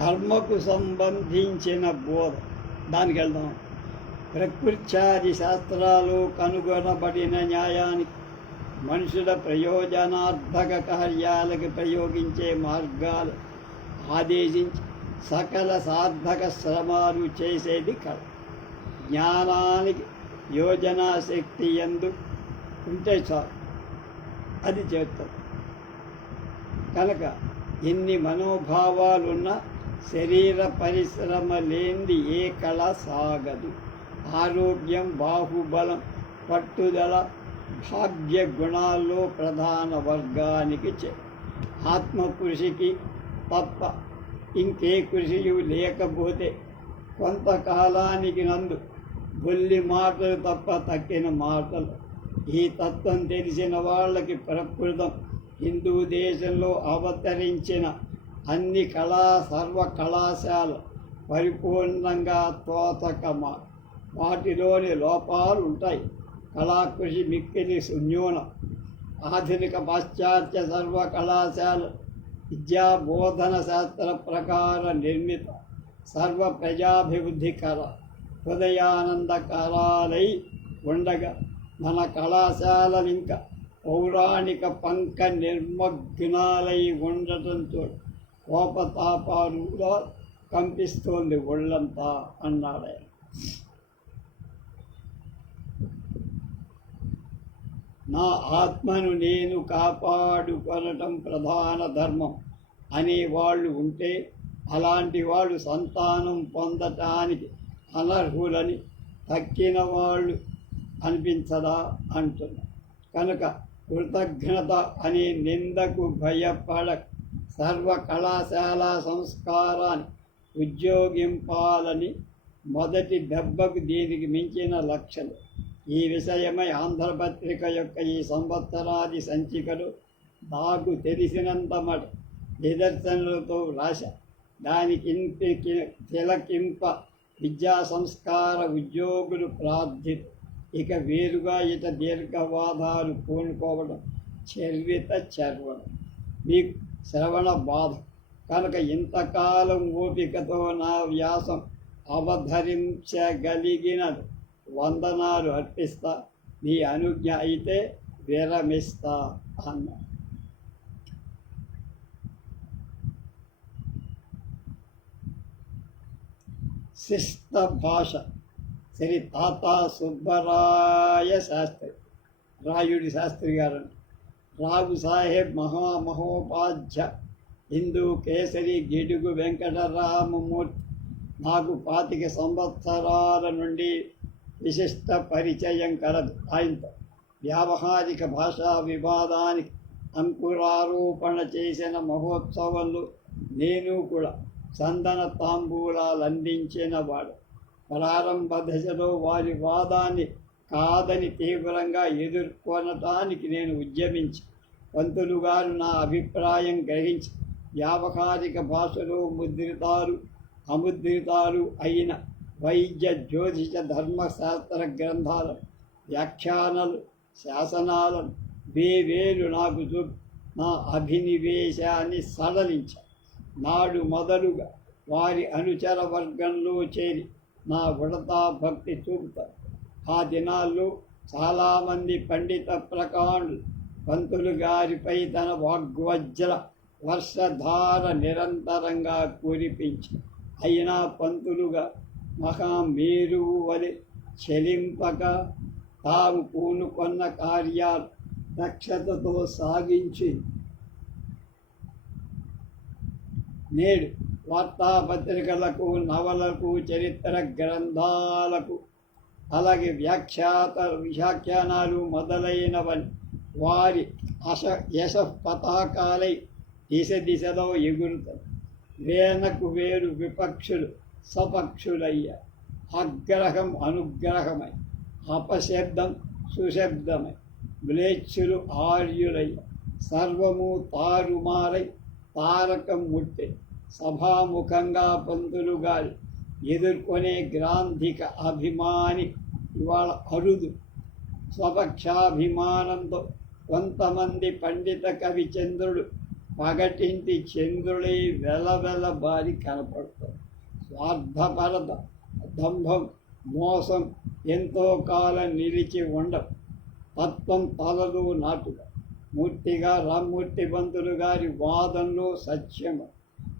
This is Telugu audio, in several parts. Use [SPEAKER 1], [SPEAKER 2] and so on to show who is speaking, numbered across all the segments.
[SPEAKER 1] కర్మకు సంబంధించిన బోధ. దానికి వెళ్దాం. ప్రకృత్యాది శాస్త్రాలు కనుగొనబడిన న్యాయానికి మనుషుల ప్రయోజనార్థక కార్యాలకు ప్రయోగించే మార్గాలు ఆదేశించి సకల సార్థక శ్రమాలు చేసేది కళ జ్ఞానానికి యోజనా శక్తి ఎందు ఉంటే చాలు. అది చేస్తారు కనుక ఎన్ని మనోభావాలున్నా శరీర పరిశ్రమ లేని ఏ కళ సాగదు. ఆరోగ్యం బాహుబలం పట్టుదల భాగ్య గుణాల్లో ప్రధాన వర్గానికి చే. ఆత్మకృషికి తప్ప ఇంకే కృషియు లేకపోతే కొంతకాలానికి నందు బొల్లి మాటలు తప్ప తక్కిన మాటలు. ఈ తత్వం తెలిసిన వాళ్ళకి ప్రకృతం హిందూ దేశంలో అవతరించిన అన్ని కళా సర్వ కళాశాల పరిపూర్ణంగా తోతకమ వాటిలోని లోపాలు ఉంటాయి. కళాకృషి మిక్కిలి శూన్యూనం ఆధునిక పాశ్చాత్య సర్వ కళాశాల విద్యా బోధన శాస్త్ర ప్రకార నిర్మిత సర్వ ప్రజాభివృద్ధికర హృదయానందకరాలై ఉండగా మన కళాశాలలు ఇంకా పౌరాణిక పంక నిర్మగ్నాలై ఉండటంతో కోపతాపాలుగా కంపిస్తోంది ఒళ్ళంతా అన్నాడే. నా ఆత్మను నేను కాపాడుకొనటం ప్రధాన ధర్మం. అనేవాళ్ళు ఉంటే అలాంటి వాళ్ళు సంతానం పొందటానికి అనర్హులని తక్కిన వాళ్ళు అనిపించదా అంటున్నా. కనుక కృతజ్ఞత అనే నిందకు భయపడ సర్వ కళాశాల సంస్కారాన్ని ఉద్యోగింపాలని మొదటి దెబ్బకు దీనికి మించిన లక్ష్యం ఈ విషయమై ఆంధ్రపత్రిక యొక్క ఈ సంవత్సరాది సంచికలు నాకు తెలిసినంత మట నిదర్శనలతో రాశ దానికి తిలకింప విద్యా సంస్కార ఉద్యోగులు ప్రార్థిత ఇక వేరుగా ఇత దీర్ఘవాదాలు పూనుకోవడం చర్విత చర్వడం మీకు శ్రవణ బాధ. కనుక ఇంతకాలం ఓపికతో నా వ్యాసం అవధరించగలిగిన వందనాలు అర్పిస్తా. నీ అనుజ్ఞ అయితే విరమిస్తా అన్న. శిష్ట భాష. శ్రీ తాత సుబ్బరాయ శాస్త్రి. రాయుడి శాస్త్రి గారు. రావు సాహెబ్ మహామహోపాధ్య హిందూ కేసరి గిడుగు వెంకటరామమూర్తి నాకు పాతిక సంవత్సరాల నుండి విశిష్ట పరిచయం కలదు. ఆయనతో వ్యావహారిక భాషా వివాదానికి అంకురారోపణ చేసిన మహోత్సవంలో నేను కూడా చందన తాంబూలాలు అందించిన వాడు ప్రారంభ దశలో వారి వాదాన్ని కాదని తీవ్రంగా ఎదుర్కొనటానికి నేను ఉద్యమించి పంతులు గారు నా అభిప్రాయం గ్రహించి వ్యావహారిక భాషలో ముద్రితాలు అముద్రితాలు అయిన వైద్య జ్యోతిష ధర్మశాస్త్ర గ్రంథాల వ్యాఖ్యానాలు శాసనాలను వేవేలు నాకు చూపి నా అభినివేశాన్ని సడలించారు నాడు మొదలుగా వారి అనుచర వర్గంలో చేరి నా ఉడతా భక్తి చూపుతారు ఆ దినాల్లో చాలామంది పండిత ప్రకాండ్ పంతులు గారిపై తన వాగ్వజ్ర వర్షధార నిరంతరంగా కురిపించి అయినా పంతులుగా మహామేరువు వలె చెలింపక తాము పూనుకొన్న కార్యాలు దక్షతతో సాగించి నేడు వార్తాపత్రికలకు నవలకు చరిత్ర గ్రంథాలకు అలాగే వ్యాఖ్యాత వ్యాఖ్యానాలు మొదలైనవని వారి అశ యశ పతాకాలై దిశ దిశలో ఎగురుతారు వేనకు వేరు విపక్షులు సపక్షులయ్య. అగ్రహం అనుగ్రహమై అపశబ్దం సుశబ్దమై మ్లేచ్చులు ఆర్యులయ్య. సర్వము తారుమారై తారకం ముట్టే సభాముఖంగా పంతులు గారి ఎదుర్కొనే గ్రాంధిక అభిమాని ఇవాళ అరుదు. స్వపక్షాభిమానంతో కొంతమంది పండిత కవి చంద్రుడు పగటింటి చంద్రుడే వెలవెల బారి కనపడతాడు. స్వార్థపరత దంభం మోసం ఎంతో కాలం నిలిచి ఉండవు. తత్వం తలలు నాటుగా. మూర్తిగా రామ్మూర్తి బంధులు గారి వాదనలో సత్యము.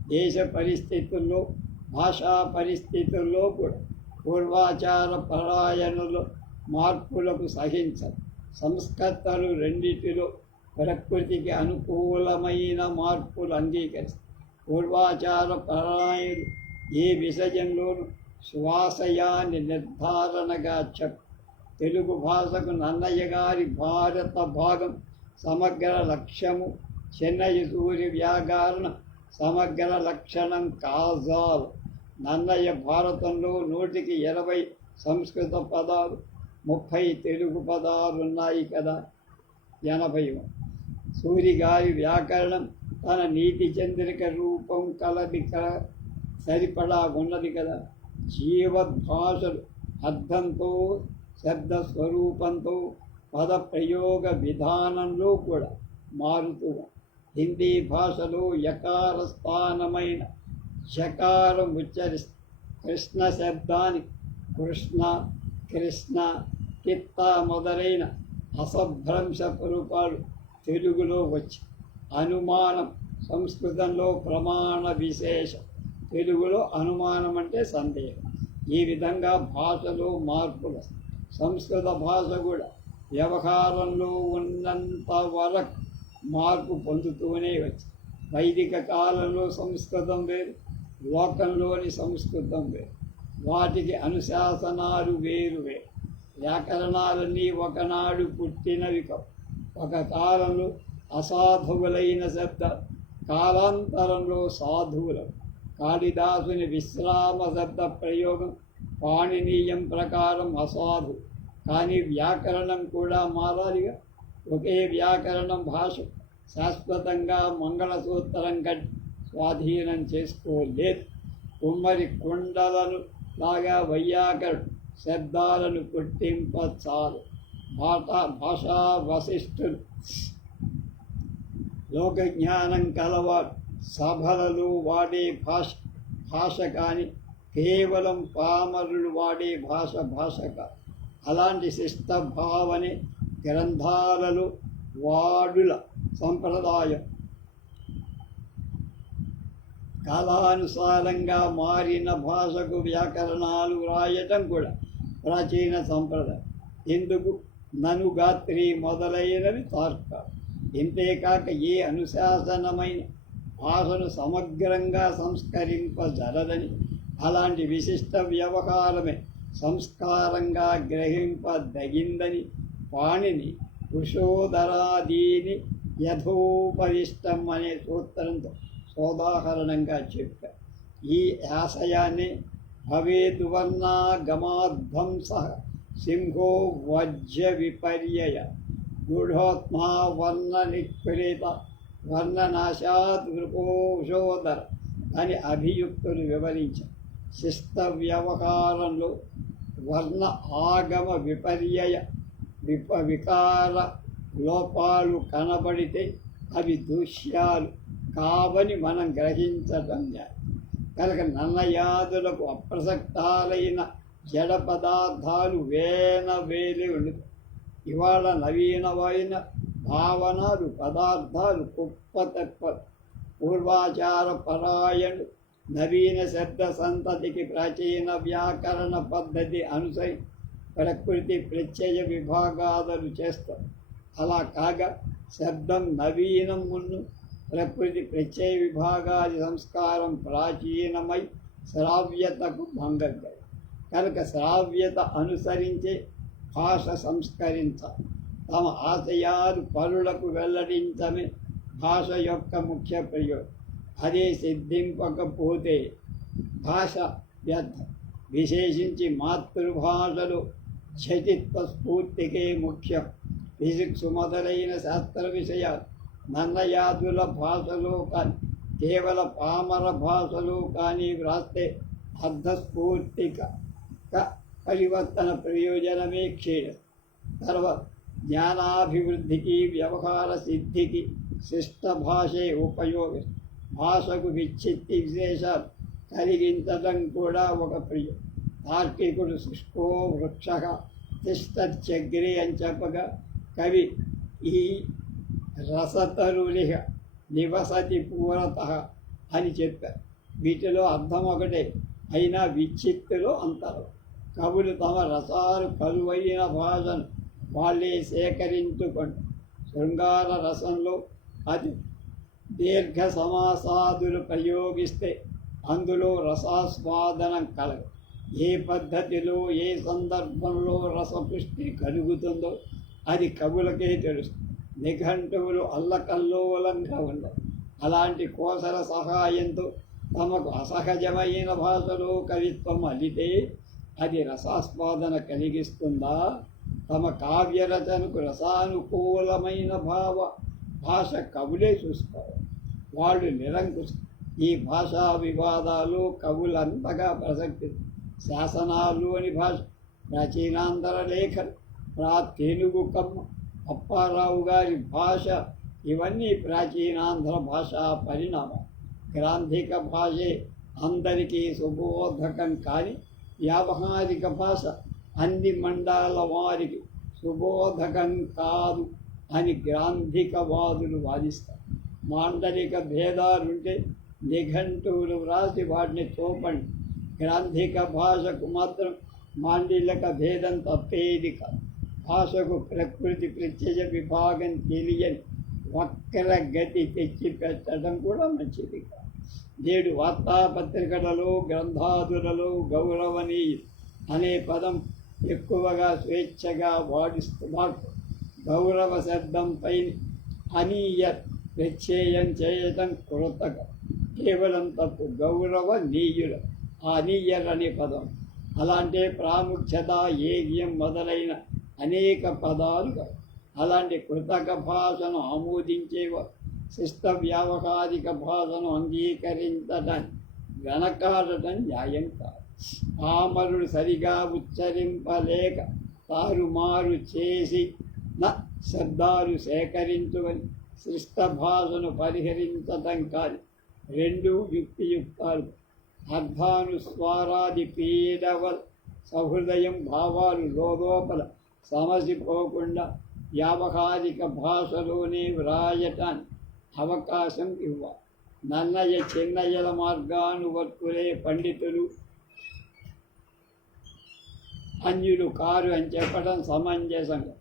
[SPEAKER 1] దేశ పరిస్థితుల్లో భాషా పరిస్థితుల్లో కూడా పూర్వాచార పరాయణలో మార్పులకు సహించరు. సంస్కర్తలు రెండిటిలో ప్రకృతికి అనుకూలమైన మార్పులు అంగీకరిస్తారు. పూర్వాచార పరాయణులు ఏ విషయంలోనూ శ్వాసయాన్ని నిర్ధారణగా చెప్పు తెలుగు భాషకు నన్నయ్య గారి భారత భాగం సమగ్ర లక్ష్యము చెన్నై సూర్య వ్యాకరణ సమగ్ర లక్షణం కాజాల్. నన్నయ్య భారతంలో నూటికి ఇరవై సంస్కృత పదాలు ముప్పై తెలుగు పదాలు ఉన్నాయి కదా. ఎనభై సూరిగారి వ్యాకరణం తన నీతి చంద్రిక రూపం కలది సరిపడా ఉన్నది కదా. జీవద్భాషలు అర్థంతో శబ్ద స్వరూపంతో పద ప్రయోగ విధానంలో కూడా మారుతూ హిందీ భాషలో యకార స్థానమైన శకారం ఉచ్చరి కృష్ణ శబ్దానికి కృష్ణ కృష్ణ కిత్త మొదలైన అసభ్రంశ రూపాలు తెలుగులో వచ్చి అనుమానం సంస్కృతంలో ప్రమాణ విశేషం తెలుగులో అనుమానం అంటే సందేహం. ఈ విధంగా భాషలో మార్పులు సంస్కృత భాష కూడా వ్యవహారంలో ఉన్నంత వరకు మార్పు పొందుతూనే వచ్చి. వైదిక కాలంలో సంస్కృతం వేరు లోకంలోని సంస్కృతం వేరు. వాటికి అనుశాసనాలు వేరు వేరు వ్యాకరణాలన్నీ ఒకనాడు పుట్టినవి ఒక కాలంలో అసాధువులైన శబ్ద కాలాంతరంలో సాధువుల కాళిదాసుని విశ్రామ శబ్ద ప్రయోగం పాణినీయం ప్రకారం అసాధు. కానీ వ్యాకరణం కూడా మారాలిగా. ఒకే వ్యాకరణం భాష. శాశ్వతంగా మంగళసూత్రం కట్టి స్వాధీనం చేసుకోలేదు. కుమ్మరి కుండలను లాగా వైయాకరణ శబ్దాలను పుట్టింపచాలు భాషా భాషా వశిష్ఠులు. లోకజ్ఞానం కలవాడు సభలలో వాడే భాష భాష కానీ కేవలం పామరులు వాడే భాష భాష కాదు అలాంటి శిష్టభావని గ్రంథాలలో వాడుల సంప్రదాయం. కాలానుసారంగా మారిన భాషకు వ్యాకరణాలు రాయటం కూడా ప్రాచీన సంప్రదాయం. ఎందుకు? ననుగాత్రి మొదలైనవి తార్కాలు. ఇంతేకాక ఏ అనుశాసనమైన భాషను సమగ్రంగా సంస్కరింపజరదని అలాంటి విశిష్ట వ్యవహారమే సంస్కారంగా గ్రహింపదగిందని పాణిని కుశోదరాదీని యథోపరిష్టం అనే సూత్రంతో సోదాహరణంగా చెప్పా. ఈ ఆశయాన్ని భవేద్వర్ణాగమాధ్వంస సింహో వజ్య విపర్యయ గూఢోత్మా వర్ణ నిష్ఫలిత వర్ణనాశాత్ వృకోషోదర అని అభియుక్తులు వివరించారు. శిస్త వ్యవహారంలో వర్ణ ఆగమ విపర్యయ విప వికార లోపాలు కనబడితే అవి దృశ్యాలు కావని మనం గ్రహించటం కనుక నన్నయాదులకు అప్రసక్తాలైన జడ పదార్థాలు వేన వేలి ఉండుతాయి ఇవాళ నవీనమైన భావనలు పదార్థాలు కుప్ప తెప్ప పూర్వాచార పరాయణు నవీన శబ్ద సంతతికి ప్రాచీన వ్యాకరణ పద్ధతి అనుసరి ప్రకృతి ప్రత్యయ విభాగాదులు చేస్తారు. అలా కాగా శబ్దం నవీనం మున్ను ప్రకృతి ప్రత్యయ విభాగాది సంస్కారం ప్రాచీనమై శ్రావ్యతకు భంగం కనుక శ్రావ్యత అనుసరించే భాష సంస్కరించ। తమ ఆశయాలు పరులకు వెల్లడించమే భాష యొక్క ముఖ్య ప్రయోగం అదే సిద్ధింపకపోతే భాష వ్యర్థం। విశేషించి మాతృభాషలో క్షతిత్వ స్ఫూర్తికే ముఖ్యం। ఫిజిక్స్ మొదలైన శాస్త్ర విషయాలు నన్నయాదుల భాషలు కేవల పామర భాషలు కానీ వ్రాస్తే అర్ధస్ఫూర్తిక పరివర్తన ప్రయోజనమే క్షీణ. తర్వాత జ్ఞానాభివృద్ధికి వ్యవహార సిద్ధికి శిష్ట భాషే ఉపయోగం. భాషకు విచ్చిత్తి విశేషాలు కలిగించడం కూడా ఒక ప్రియం. తార్కికుడు శుష్కో వృక్ష తిష్టగ్రి అని చెప్పగా కవి ఈ రసతరులిహ నివసతి పూరత అని చెప్పారు వీటిలో అర్థం ఒకటే అయినా విచ్చిత్తులో అంటారు కవులు తమ రసాలు కలువైన భాషను వాళ్ళే సేకరించుకొని శృంగార రసంలో అది దీర్ఘ సమాసాదులు ప్రయోగిస్తే అందులో రసాస్వాదనం కలదు ఏ పద్ధతిలో ఏ సందర్భంలో రసపుష్టి కలుగుతుందో అది కవులకే తెలుస్తుంది నిఘంటువులు అల్లకల్లోలంగా ఉండవు. అలాంటి కోసల సహాయంతో తమకు అసహజమైన భాషలో కవిత్వం అల్లితే అది రసాస్వాదన కలిగిస్తుందా? తమ కావ్య రచనకు రసానుకూలమైన భావ భాష కవులే చూసుకోవాలి వాళ్ళు నిరంకుశ ఈ భాషా వివాదాలు కవులంతగా ప్రసక్తి. శాసనాలు అని భాష ప్రాచీనాంతర లేఖలు ప్రా తెలుగు కమ్మ అప్పారావు గారి భాష ఇవన్నీ ప్రాచీనాంధ్ర భాషా పరిణామం. గ్రాంధిక భాషే అందరికీ సుబోధకం కానీ వ్యావహారిక భాష అన్ని మండల వారికి సుబోధకం కాదు అని గ్రాంధికవాదులు వాదిస్తారు. మాండలిక భేదాలుంటే నిఘంటువులు వ్రాసి వాటిని చూపండి గ్రాంధిక భాషకు మాత్రం మాండలిక భేదం తప్పేది కాదు. భాషకు ప్రకృతి ప్రత్యయ విభాగం తెలియని వక్ర గతి తెచ్చి పెట్టడం కూడా మంచిది. కాదు నేడు వార్తాపత్రికలలో గ్రంథాదులలో గౌరవనీయ అనే పదం ఎక్కువగా స్వేచ్ఛగా వాడిస్తున్నారు. గౌరవ శబ్దంపై అనీయ ప్రత్యయం చేయటం కృతకం కేవలం తప్పు. గౌరవ నీయుల ఆ అనీయర్ అనే పదం. అలాంటి ప్రాముఖ్యత ఏగ్యం మొదలైన అనేక పదాలు అలాంటి కృతక భాషను ఆమోదించేవారు శిష్ట వ్యావహారిక భాషను అంగీకరించటం వెనకాడటం న్యాయం కాదు. పామరుడు సరిగా ఉచ్చరింపలేక తారుమారు చేసి న శబ్దాలు సేకరించుకొని శిష్ట భాషను పరిహరించటం కాదు. రెండు యుక్తియుక్తాలు. అర్ధానుస్వారాది పీడవల్ సహృదయం భావాలు లోలోపల సమసిపోకుండా వ్యావహారిక భాషలోనే వ్రాయటానికి అవకాశం ఇవ్వాలి నన్నయ్య చిన్నయ్యల మార్గానువర్తులే పండితులు. అన్యులు కారు అని చెప్పడం సమంజసంగా.